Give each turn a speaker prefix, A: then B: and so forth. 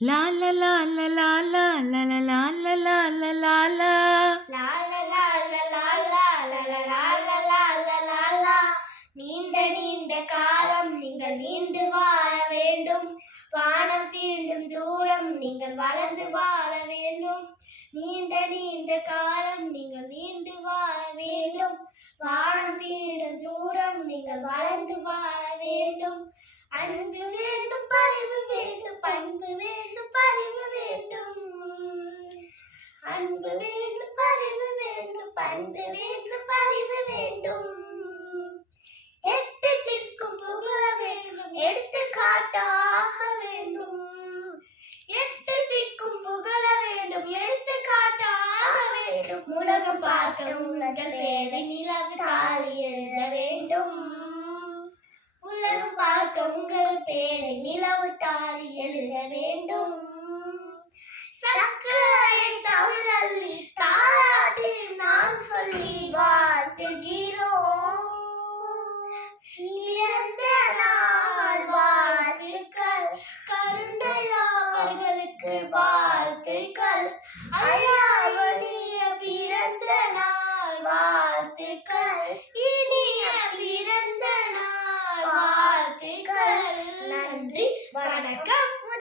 A: லா லா லா லா லா லா லா லா லா லா லா லா லா லா
B: நீண்ட நீண்ட காலம் நீங்கள் நீண்டு வாழ வேண்டும் வானம் தீண்டும் தூரம் நீங்கள் வளர்ந்து வாழ வேண்டும் நீண்ட நீண்ட காலம் நீங்கள் நீண்டு வாழ வேண்டும் வானம் தீண்டும் தூரம் நீங்கள் வளர்ந்து வாழ வேண்டும் அன்பு வேண்டும் பரிவு வேண்டும் பண்பு வேண்டும் பரிவு வேண்டும் அன்பு வேண்டும் பரிவு வேண்டும் பண்பு வேண்டும் பரிவு வேண்டும். எட்டு திக்கும் புகழ வேண்டும் எடுத்து காட்டாக வேண்டும். எட்டு திக்கும் புகழ வேண்டும் எடுத்து காட்டாக வேண்டும். உலகம் பார்க்க உலக வேலை நிலவு தாலி எழுத வேண்டும். உலகம் பார்க்க உங்கள் பேரை நிலவு தாலி எழுத வேண்டும். உனக்கு வாழ்த்துக்கள். ஐயாவனிய பிறந்த நாள் வாழ்த்துக்கள். இனிய பிறந்த நாள் வாழ்த்துக்கள். நன்றி வணக்கம்.